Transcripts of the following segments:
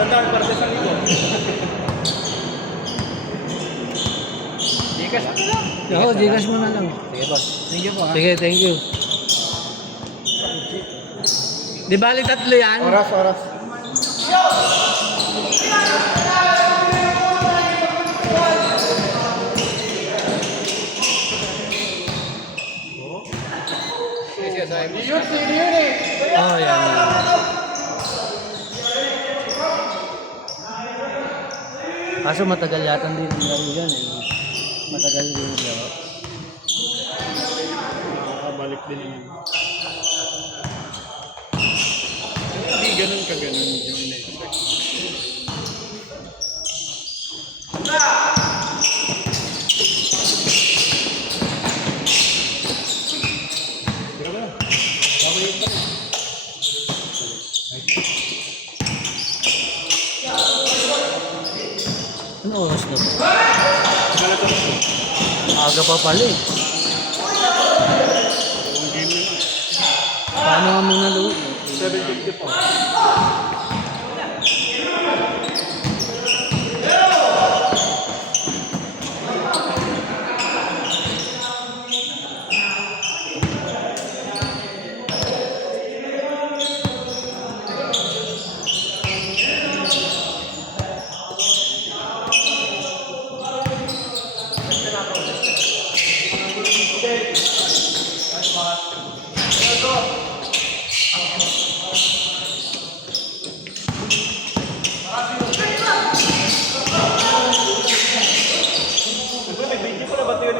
Sandaan para sa isang ito. Gcash mo na lang. Oo, Gcash mo na lang. Sige boss. Thank you po ha. Sige, thank you. Di bali tatlo yan? Oras. Oh, yan. Kaso matagal yata din ang laro yan eh. Matagal din ang laro. Balik din yun. Hindi ganun ka ganun yung in-expect. Tira ba? Babay yung pa rin. Ano oras na ba? Malatang ito. Aga pa pala eh. Ang game na lang. Paano nga muna loob? 7:50 pa. May video pala ba ito yun?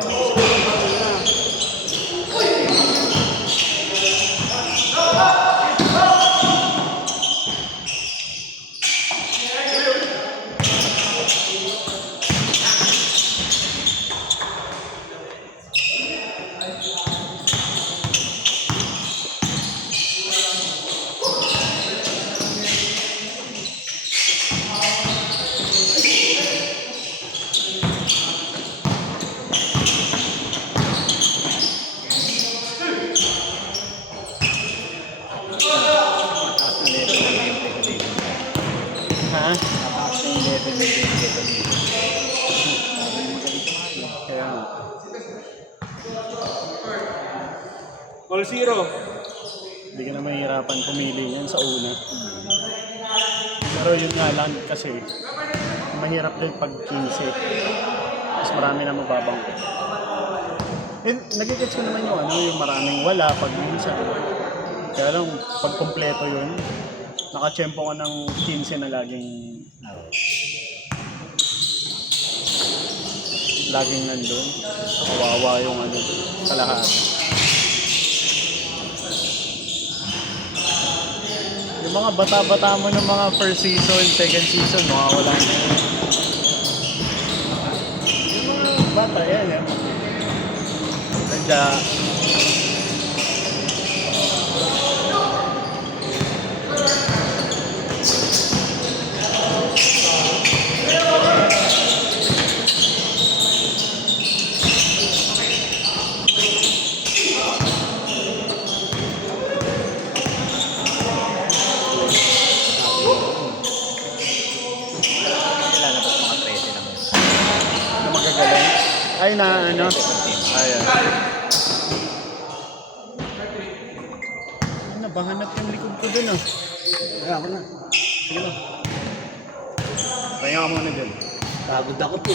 Ha? Kaya All zero. Hindi ka na mahirapan pumili yan sa una. Pero yun nga lang kasi mahirap din pag 15. Mas marami na mababang. Eh, nagigets ko naman yung maraming wala pag minsan. Kaya lang, pag kompleto yun, nakachempo ka ng 15 na laging nandun. Kawawa yung sa lahat. Yung mga bata-bata mo ng mga first season, second season, makawala na yun. Yung mga bata, yan. Nandiyan. Na magagaling. Ay, na ano? Ayan. Nabahanap yung likod ko dun ah. Kaya ako na. Sige na. Pahinga ka muna dyan. Pagod ako po.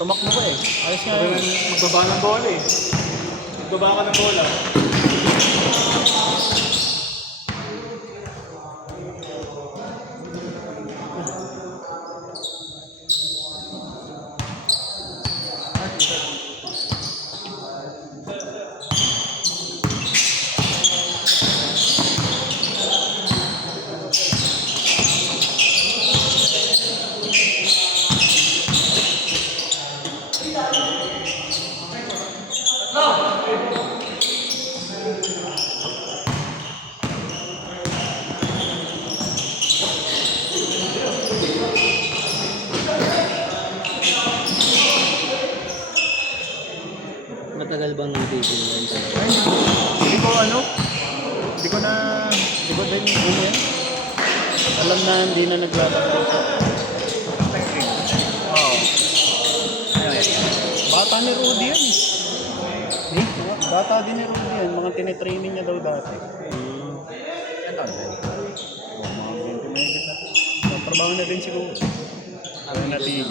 Tumakbo ka eh. Ayos nga yun. Magbaba ng bola eh. Magbaba ka ng bola. Matagal bang nag-video yan? Hindi ko din umo yan. Alam na hindi na naglalaro. Oo. Bata ni Rudy yan. Eh? Bata din ni Rudy yan. Mga tinitraining niya daw dati. Ano? Mga 20 mahigit na. Trabaho na din siguro. Ang natigil.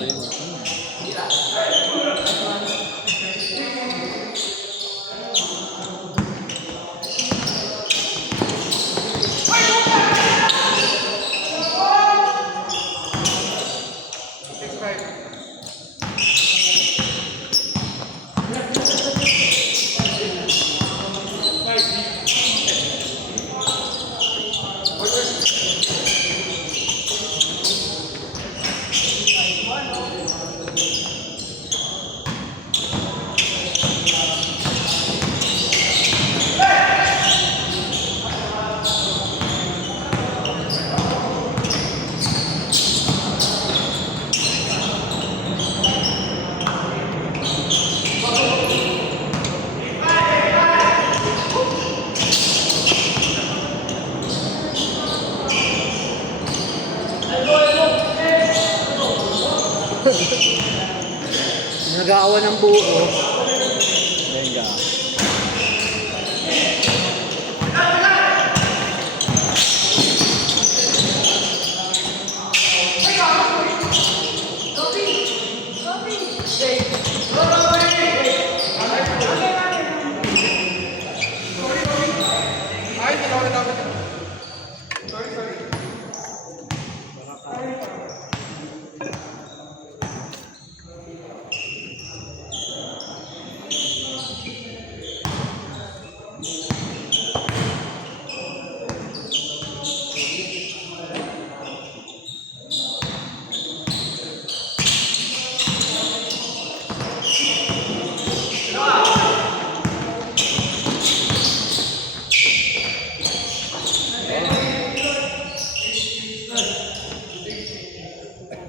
Nag-aawa ng buo. Venga.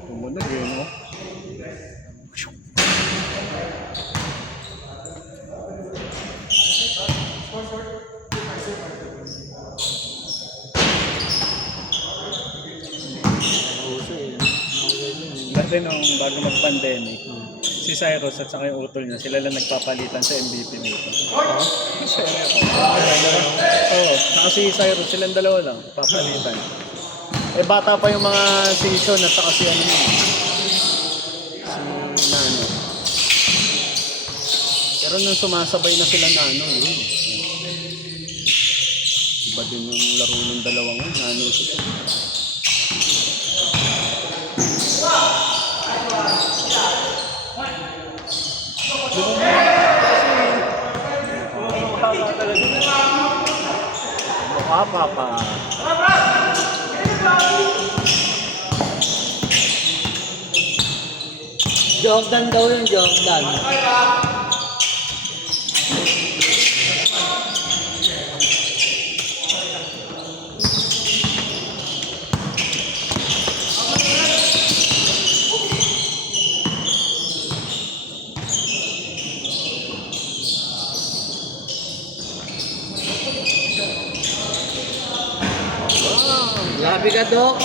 Tumunog eh, no? Dati nung bago mag-pandemic, si Cyrus at saka yung utol niya, sila lang nagpapalitan sa MVP nito. Oo, saka si Cyrus, silang dalawa lang, papalitan. Eh bata pa yung mga season at saka si ano yun, si Nano. Pero nung sumasabay na sila Nano, yun. Iba din yung laro ng dalawang yun, Nano sila. Mukha pa. Jordan daw yung Jordan. Grabe ka, Dok.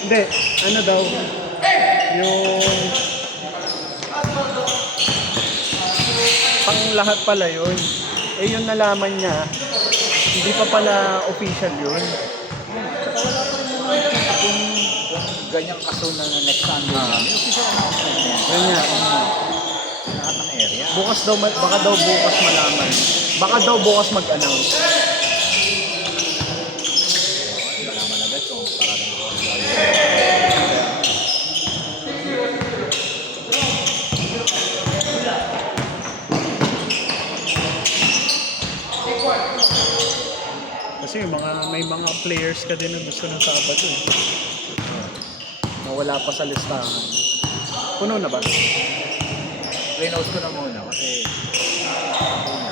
Hindi, ano daw, yung pang lahat pala yun. Eh yun nalaman niya, hindi pa pala official yun. Kung ganyang kaso na next Sunday yan, yung official announcement niya. Yun nga. Lahat ng area. Bukas daw, baka daw bukas malaman. Baka daw bukas mag-announce. Malaman agad kung para lang ako. Kasi may mga players ka din na gusto ng Sabado eh. Na wala pa sa listahan. Puno na ba? Renounce ko na muna kasi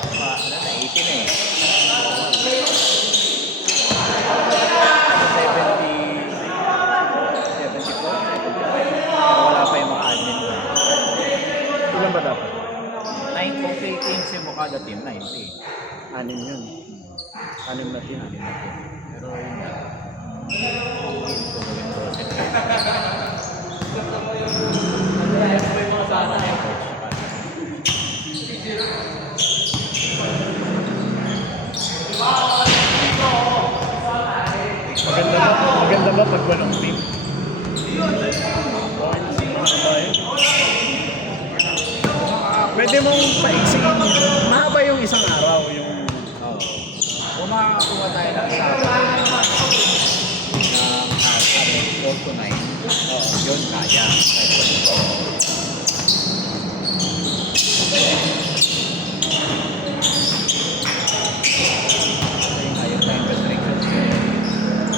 ano na, 18 eh. 74. Pero wala pa yung mga admin ko. Ilan ba dapat? 9 kung kay 15 mo kada team, 90. 6 yun. 6 na team. Pero yun nga. Team ko gawin ko. Maganda ba pag walang team? Pwede mong paiksin. Mahaba yung isang araw. Yung Kung makakuha tayo ng Sabado ng 4 to 9, yun kaya. Kasi ngayon time restrictions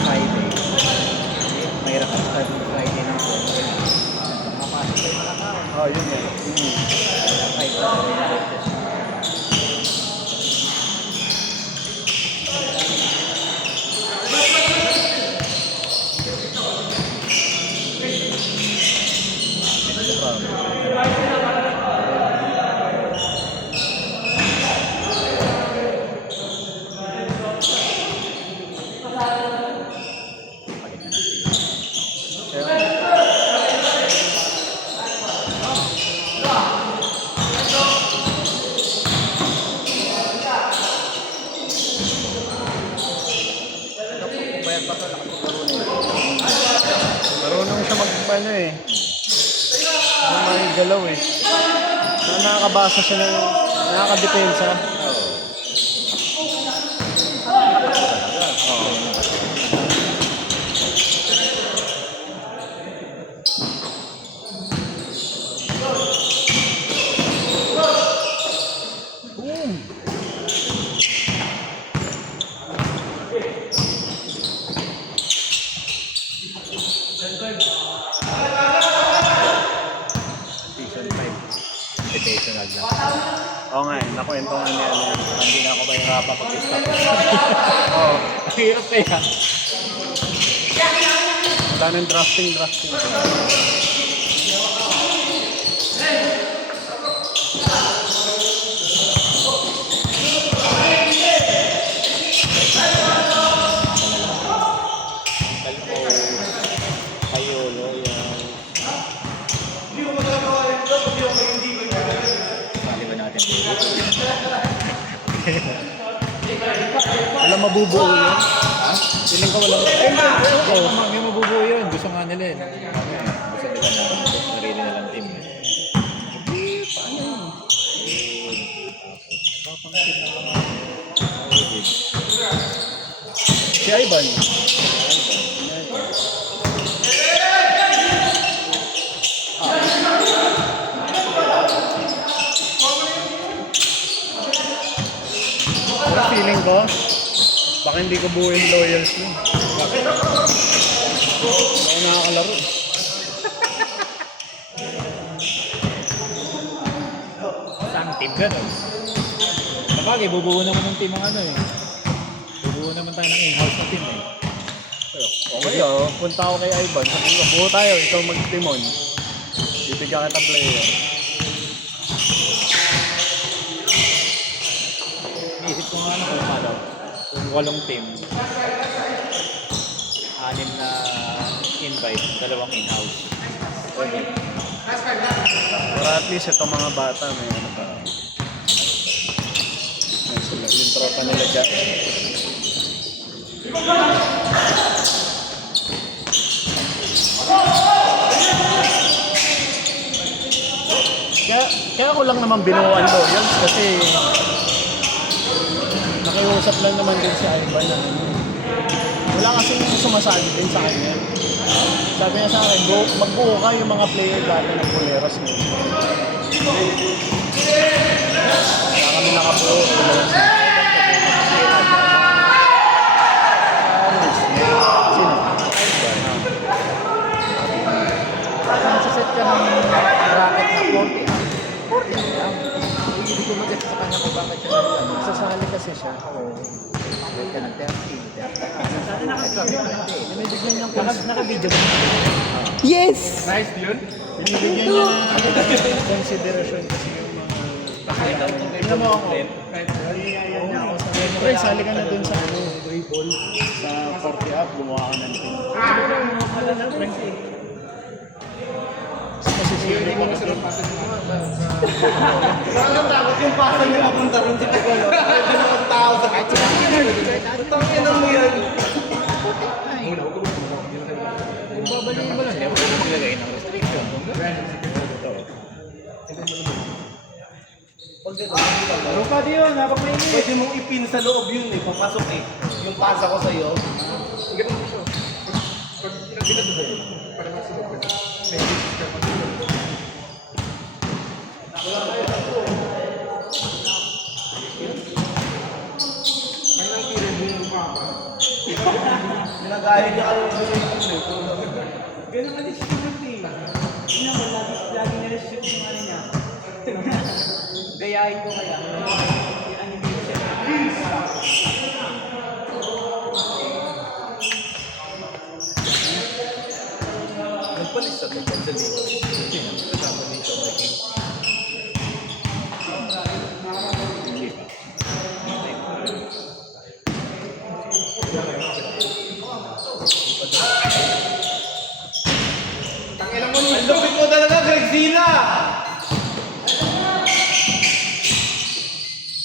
Friday. Mahirap ang start ng Friday ng 4. Mapasok tayo mga tao. yun yan. Kahit na Marunong siya mag-ano eh. May galaw eh. Nakakabasa siya ng nakakadepensa. season 5 invitational na. Oo nga eh, nakwento nga niya. Hindi na ako mahirapan pag-stop. Oo. Ang hirap kaya. Wala nang drafting. Ayolo, yan. Sali ba natin dito? Wala mabubuo yun. Ha? Feeling ko wala. Oo, may mabubuo yun. Gusto nga nila eh. Gusto nila na sarili nilang team. Paano yun? Papangkin na mga Si Ivan. Feeling ko, baka hindi ko buuin loyals mo. Bakit? Ako nakakalaro. Saan team gano'n? Sabagay, bubuo naman ng team ang ano eh. Bubuo naman tayo ng in-house na team eh. Okay punta ako kay Ivan. Sabi ko, buo tayo, ikaw mag-timon. Bibigyan kita player. Iisip ko nga ano kung ano, kung 8 team. anim na invite, 2 in-house. Pero at least itong mga bata may ano pa. May sila, yung tropa nila dyan. Kaya ko lang naman binuuan Loyals kasi nakiusap lang naman din si Ivan na ano. Wala kasing sumasali din sa kanya. Sabi niya sa akin, magbuo ka yung mga player dati ng Boleros mo. Kaya kami nakabuo. Sino? Nasa-set ka ng bracket na 40 ah. 40 lang. Hindi ko mag-get sa kanya kung bakit siya ano. Sasali kasi siya. Oo. Get ka ng 30. Ito, may 20. May bigyan niyang Naka-video ba? Yes! binibigyan niya ng consideration kasi yung mga kakailan. Tignan mo ako. Naliyaya niya ako sa pre, sali ka na dun sa ano, sa 40 up, gumawa ka ng team. Kasi sili ko na sila. Parang takot yung pasa niya papunta rin sa Pagolo. Ito na ang tao sa kahit sila. Tangin ang mo yan. Kung babaliin mo lang, hindi mo maglagay ng restriction. Ano pa di yun? Pwede mong ipin sa loob yun eh. Papasok eh. Yung pasa ko sa'yo. Ganun mo siya. Pag ginagawa mo, parang masunod ka. May system mo. Nagahit ka lang sa ganun ka distribute eh. Tingnan mo, lagi na-restrict yung ano niya. Gayahin ko kaya. Nagpalis sa ito sa dito. Kasama dito. Tangilang mo ni. Ang lupit mo talaga, Greg.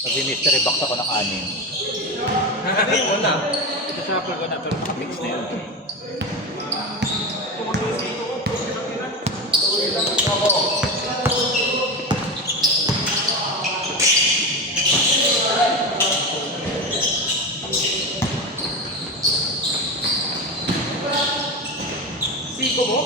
Pag-mystery box ako ng 6. Sabi mo na. Ito shuffle ko na pero mix na yun. Siko mo?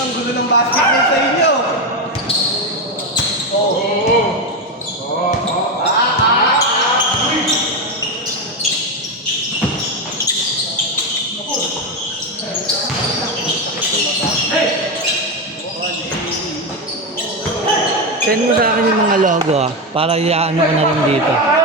Ang gulo ng basketball sa inyo. Send mo sa akin yung mga logo para iaano ko na rin dito.